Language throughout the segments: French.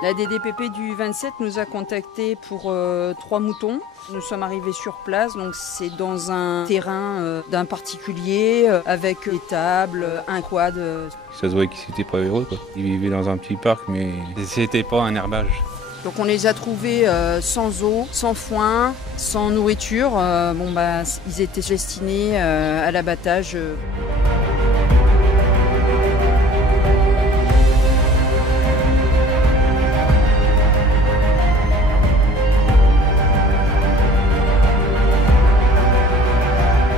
La DDPP du 27 nous a contactés pour 3 moutons. Nous sommes arrivés sur place, donc c'est dans un terrain d'un particulier avec des tables, un quad. Ça se voyait qu'ils n'étaient pas heureux, quoi. Ils vivaient dans un petit parc, mais c'était pas un herbage. Donc on les a trouvés sans eau, sans foin, sans nourriture. Ils étaient destinés à l'abattage.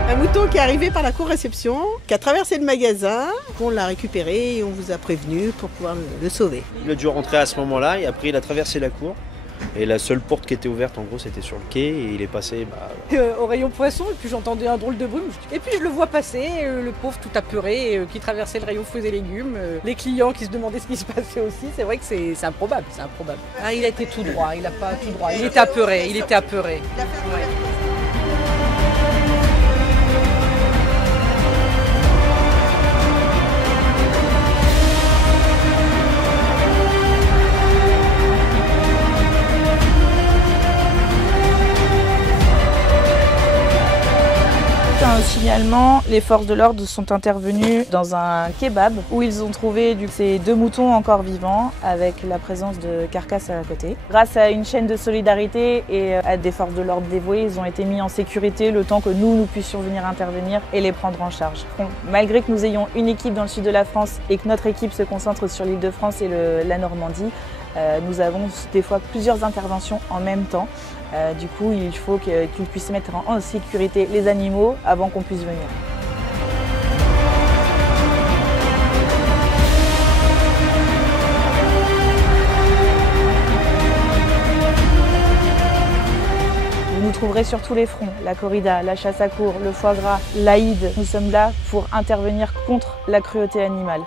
Un mouton qui est arrivé par la cour réception, qui a traversé le magasin, qu'on l'a récupéré et on vous a prévenu pour pouvoir le sauver. Il a dû rentrer à ce moment-là et après il a traversé la cour. Et la seule porte qui était ouverte en gros c'était sur le quai et il est passé au rayon poisson et puis j'entendais un drôle de bruit. Et puis je le vois passer, le pauvre tout apeuré qui traversait le rayon fruits et légumes, les clients qui se demandaient ce qui se passait aussi. C'est vrai que c'est improbable, c'est improbable. Ah, il a été tout droit, il a pas tout droit. Il était apeuré, il était apeuré. Ouais. Un signalement, les forces de l'ordre sont intervenues dans un kebab où ils ont trouvé ces 2 moutons encore vivants avec la présence de carcasses à côté. Grâce à une chaîne de solidarité et à des forces de l'ordre dévouées, ils ont été mis en sécurité le temps que nous puissions venir intervenir et les prendre en charge. Bon, malgré que nous ayons une équipe dans le sud de la France et que notre équipe se concentre sur l'Île-de-France et la Normandie, nous avons des fois plusieurs interventions en même temps. Du coup, il faut qu'ils puissent mettre en sécurité les animaux avant qu'on puisse venir. Vous nous trouverez sur tous les fronts, la corrida, la chasse à courre, le foie gras, l'Aïd. Nous sommes là pour intervenir contre la cruauté animale.